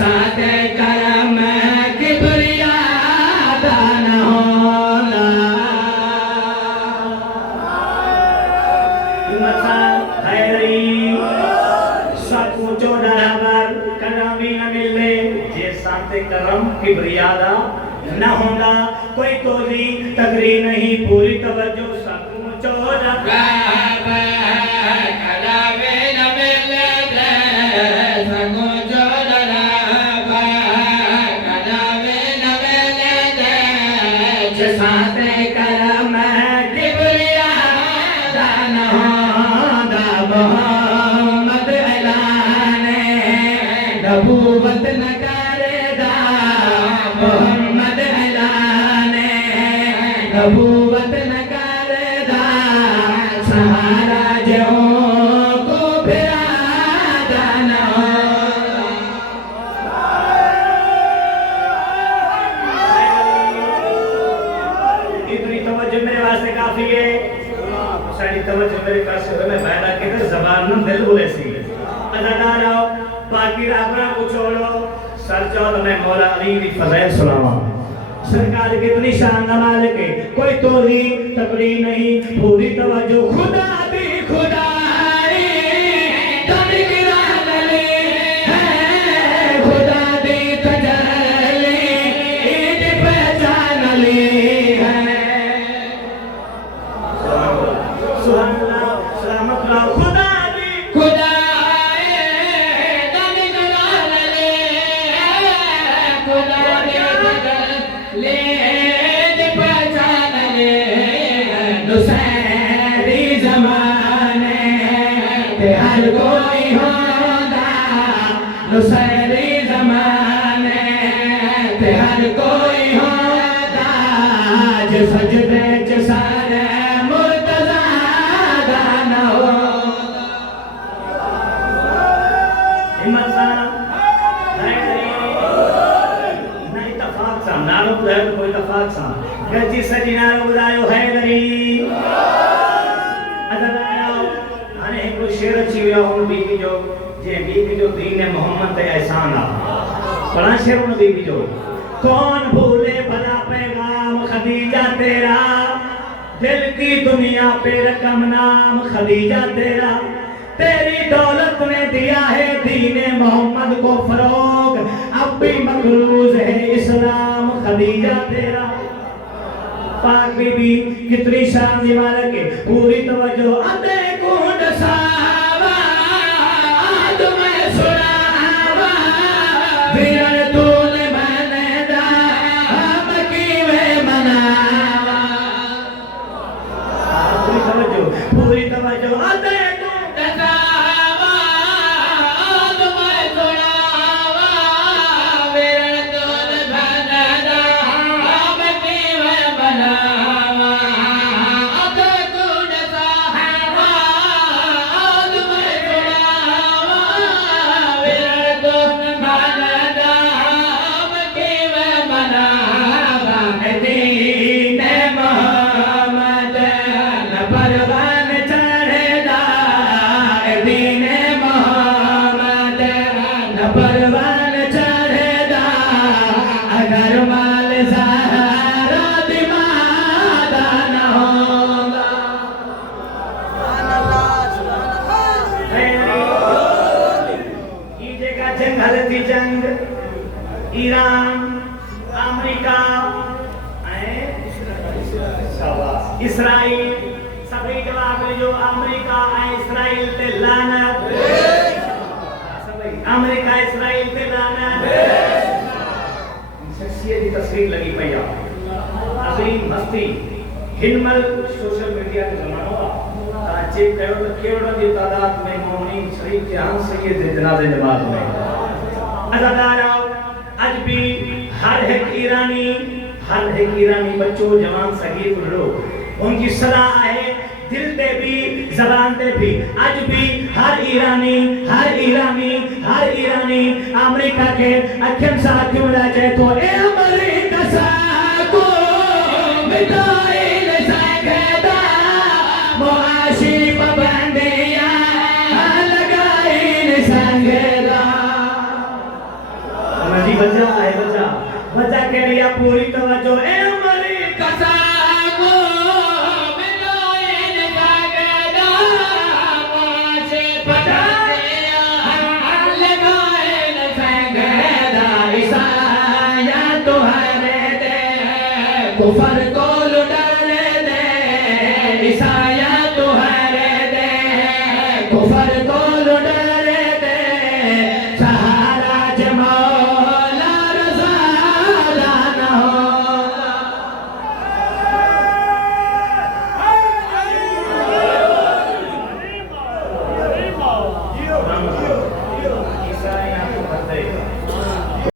साथ करम किबरिया दान होला करम किबरियादा न होगा कोई तोली तगरी नहीं पूरी तवज्जो सकूं चोरा कलावे न मिले दे सकूं चोरा कलावे न मिले दे जसाते करम किबरियादा न होगा मोहम्मद ऐलाने नबूवत न मोहम्मद ऐलाने नबूवत न करदा सहारा जो को फिरादा न इतनी तवज्जो मेरे वास्ते काफी है सारी तवज्जो मेरे पास है मैं बैठा के ज़बान न दिल बोले सी अदादारो बाकी राबरा पूछोलो सर चौल में मौला अली की फज़ैल सुनावा सरकार की इतनी शान मालिक है कोई तोली तकरी नहीं पूरी तवज्जो खुदा दी खुदाई तनकीरान ले है खुदा दी तजल्ली ईद पहचान ले है सुभान अल्लाह सलामत रहो खुदा दी खुदा हर कोई होगा नुसैरी ज़माने ते हर कोई होगा जो सजदे च सारे मुर्तज़ा दा न होगा हिम्मत सा नहीं इत्तफाक सा नालो है कोई इत्तफाक सा गजी सजी नालो बुलायो हैदरी शेर अच्छी हुआ उन बीबी जो जे बीबी जो दीन मोहम्मद ते एहसान आ बड़ा शेर उन बीबी जो कौन भूले भला पैगाम खदीजा तेरा दिल की दुनिया पे रकम नाम खदीजा तेरा तेरी दौलत ने दिया है दीन मोहम्मद को फरोग अब भी मकरूज है इस्लाम खदीजा तेरा पाक बीबी कितनी शान वाले के पूरी तवज्जो अते कुंड सा पूरी तवज्जो आते जंग ईरान अमेरिका इसराइल सभी जवाब जो अमेरिका इसराइल ते लानत सभी अमेरिका इसराइल ते लानत शख्सियत की तस्वीर लगी पई अभी मस्ती हिनमल सोशल मीडिया के जमानो ता चेक कयो तो केवड़ा की तादाद में मोमिन शरीफ के हम सैयद जनाजे नमाज में अज़ादारो आज भी हर एक ईरानी बच्चों जवान सगीर लोग उनकी सलाह है दिल पे भी जबान पे भी आज भी हर ईरानी अमेरिका के अखियन साथियों लाजे तो ए अमेरिका साको मिटाए ले सकेदा मुआशी पाबंदियां लगाए ले सकेदा कुफर को लुटाने दे ईसाया तू हरे दे कुफर को लुटाने दे सहारा जमौला रज़ा ना हो